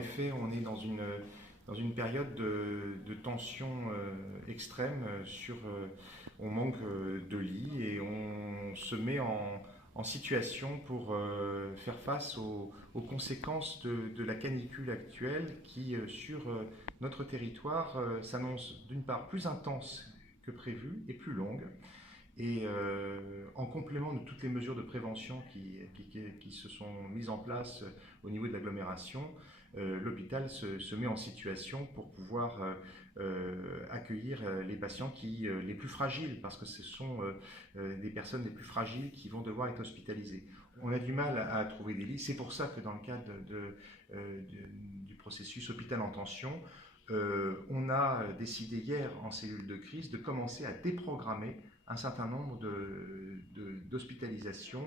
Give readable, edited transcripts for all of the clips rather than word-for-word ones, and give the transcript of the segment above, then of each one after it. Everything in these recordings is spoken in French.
effet, on est dans une période de tension extrême on manque de lits et on se met en situation pour faire face aux conséquences de la canicule actuelle qui, sur notre territoire, s'annonce d'une part plus intense que prévu et plus longue. Et en complément de toutes les mesures de prévention qui se sont mises en place au niveau de l'agglomération, l'hôpital se met en situation pour pouvoir accueillir les patients les plus fragiles, parce que ce sont des personnes les plus fragiles qui vont devoir être hospitalisées. On a du mal à trouver des lits, c'est pour ça que dans le cadre du processus hôpital en tension, on a décidé hier en cellule de crise de commencer à déprogrammer un certain nombre d'hospitalisations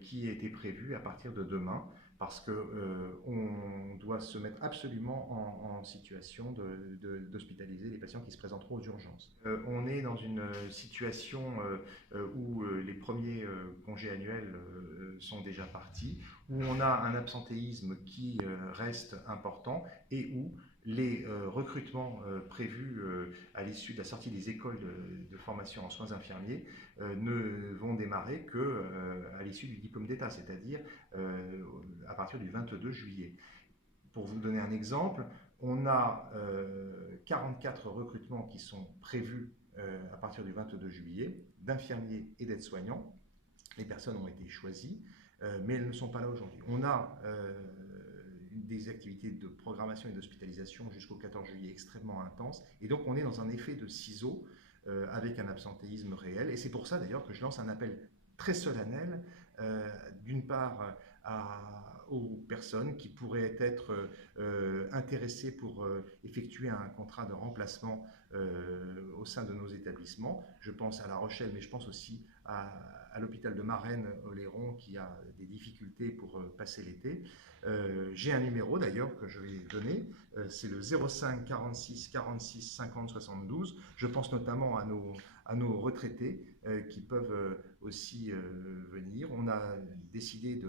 qui étaient prévues à partir de demain, parce qu'on doit se mettre absolument en situation d'hospitaliser les patients qui se présenteront aux urgences. On est dans une situation où les premiers congés annuels sont déjà partis, où on a un absentéisme qui reste important et où les recrutements prévus à l'issue de la sortie des écoles de formation en soins infirmiers ne vont démarrer qu'à l'issue du diplôme d'État, c'est-à-dire à partir du 22 juillet. Pour vous donner un exemple, on a 44 recrutements qui sont prévus à partir du 22 juillet d'infirmiers et d'aides-soignants. Les personnes ont été choisies, mais elles ne sont pas là aujourd'hui. On a des activités de programmation et d'hospitalisation jusqu'au 14 juillet extrêmement intenses, et donc on est dans un effet de ciseaux avec un absentéisme réel, et c'est pour ça d'ailleurs que je lance un appel très solennel, d'une part aux personnes qui pourraient être intéressées pour effectuer un contrat de remplacement au sein de nos établissements. Je pense à La Rochelle, mais je pense aussi à l'hôpital de Marennes-Oléron qui a des difficultés pour passer l'été. J'ai un numéro d'ailleurs que je vais donner, c'est le 05 46 46 50 72. Je pense notamment à nos retraités qui peuvent aussi venir. On a décidé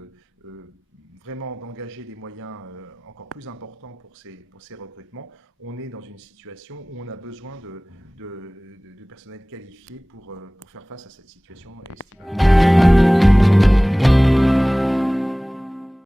vraiment d'engager des moyens encore plus importants pour ces recrutements. On est dans une situation où on a besoin de personnel qualifié pour faire face à cette situation estivale.